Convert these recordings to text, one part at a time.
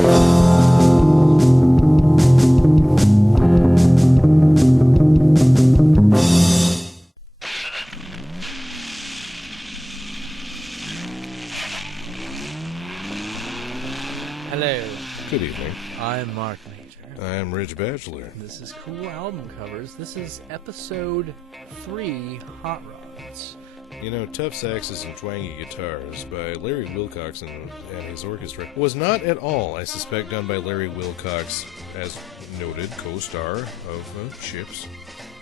Hello. Good evening. I'm Mark Major. I'm Rich Bachelor. This is Cool Album Covers. This is episode 3, Hot Rods. You know, Tuff, Saxes, and Twangy Guitars by Larry Wilcox and his orchestra was not at all, I suspect, done by Larry Wilcox, as noted, co-star of Chips.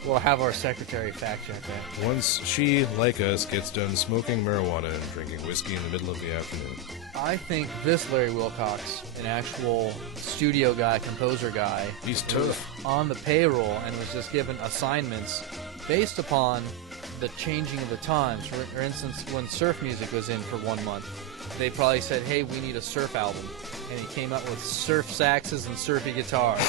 We'll have our secretary fact check that. Once she, like us, gets done smoking marijuana and drinking whiskey in the middle of the afternoon. I think this Larry Wilcox, an actual studio guy, composer guy, He's was tough. on the payroll and was just given assignments based upon the changing of the times. For instance, when surf music was in for 1 month, they probably said, hey, we need a surf album. And he came up with surf saxes and surfy guitars.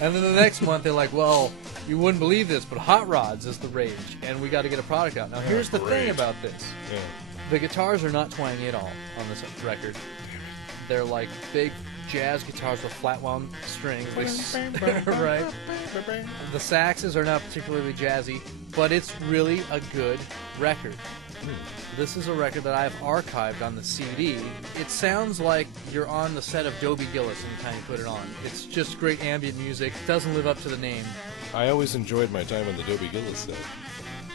And then the next month, they're like, well, you wouldn't believe this, but hot rods is the rage, and we got to get a product out. Now, here's the thing about this. Yeah. The guitars are not twangy at all on this record. They're like big jazz guitars with flat wound strings. Right? The saxes are not particularly jazzy, but it's really a good record. This is a record that I've archived on the CD. It sounds like you're on the set of Dobie Gillis anytime you put it on. It's just great ambient music. It doesn't live up to the name. I always enjoyed my time on the Dobie Gillis set.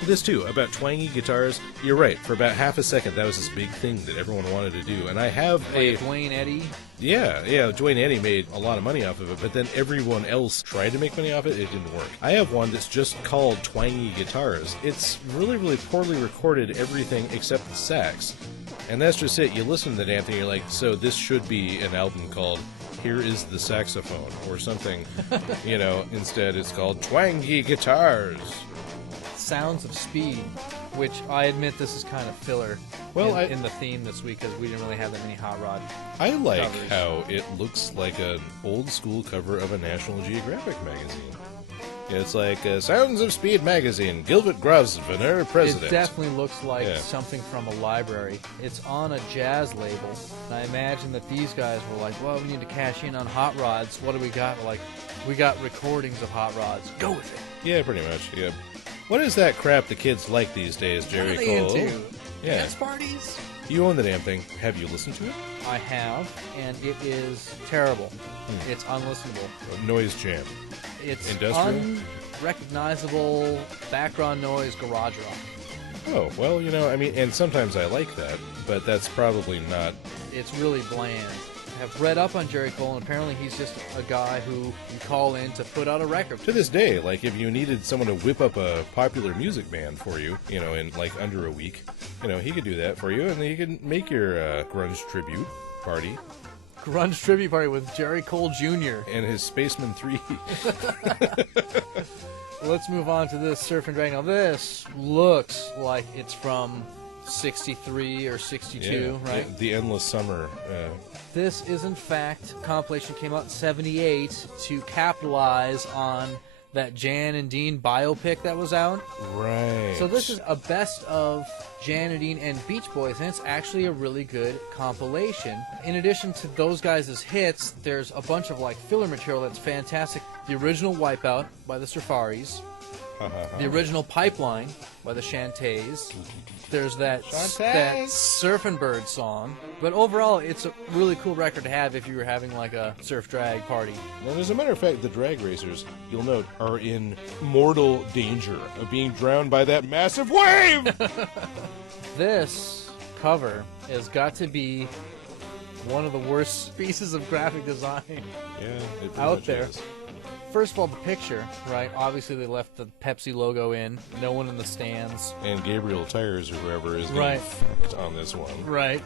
This too, about twangy guitars, you're right, for about half a second that was this big thing that everyone wanted to do, and I have Like Dwayne Eddy. Yeah, Dwayne Eddy made a lot of money off of it, but then everyone else tried to make money off it, it didn't work. I have one that's just called Twangy Guitars. It's really, really poorly recorded, everything except the sax, and that's just it. You listen to the damn thing, you're like, so this should be an album called Here is the Saxophone, or something, instead it's called Twangy Guitars. Sounds of Speed, which I admit this is kind of filler in the theme this week because we didn't really have that many hot rod I like covers. how it looks like an old school cover of a National Geographic magazine. It's like Sounds of Speed magazine, Gilbert Grosvenor, president. It definitely looks like Yeah. something from a library. It's on a jazz label, and I imagine that these guys were like, well, we need to cash in on hot rods. What do we got? Like, we got recordings of hot rods. Go with it. Yeah, pretty much, yeah. What is that crap the kids like these days, Jerry What are they Cole? into? Yeah. Dance parties? You own the damn thing. Have you listened to it? I have, and it is terrible. It's unlistenable. Noise jam. It's Industrial? unrecognizable background noise garage rock. Oh, well, and sometimes I like that, but that's probably not... It's really bland. I have read up on Jerry Cole, and apparently he's just a guy who you call in to put out a record. To this day, like, if you needed someone to whip up a popular music band for you, in, like, under a week, he could do that for you, and he could make your grunge tribute party. Grunge tribute party with Jerry Cole Jr. And his Spacemen 3. Let's move on to this Surf and Drag. Now, this looks like it's from 63 or 62, right? The Endless Summer. This is, in fact, compilation came out in 78 to capitalize on that Jan and Dean biopic that was out. Right. So this is a best of Jan and Dean and Beach Boys, and it's actually a really good compilation. In addition to those guys' hits, there's a bunch of filler material that's fantastic. The original Wipeout by the Safaris. The original Pipeline by the Shantays. There's that Surfin' Bird song. But overall, it's a really cool record to have if you were having a surf drag party. And as a matter of fact, the drag racers, you'll note, are in mortal danger of being drowned by that massive wave! This cover has got to be one of the worst pieces of graphic design it out there. Is. First of all, the picture, right? Obviously, they left the Pepsi logo in. No one in the stands. And Gabriel Tires or whoever is right on this one. Right.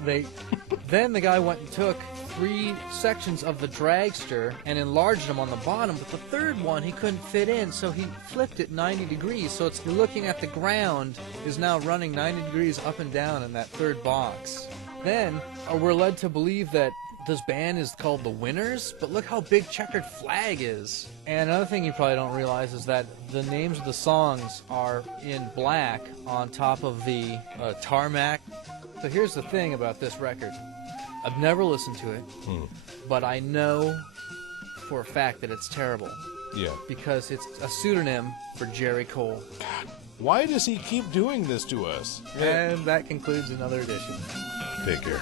Then the guy went and took 3 sections of the dragster and enlarged them on the bottom, but the third one he couldn't fit in, so he flipped it 90 degrees. So you're looking at the ground is now running 90 degrees up and down in that third box. Then we're led to believe that this band is called The Winners, but look how big Checkered Flag is. And another thing you probably don't realize is that the names of the songs are in black on top of the tarmac. So here's the thing about this record. I've never listened to it, but I know for a fact that it's terrible Yeah. because it's a pseudonym for Jerry Cole. Why does he keep doing this to us? And that concludes another edition. Take care.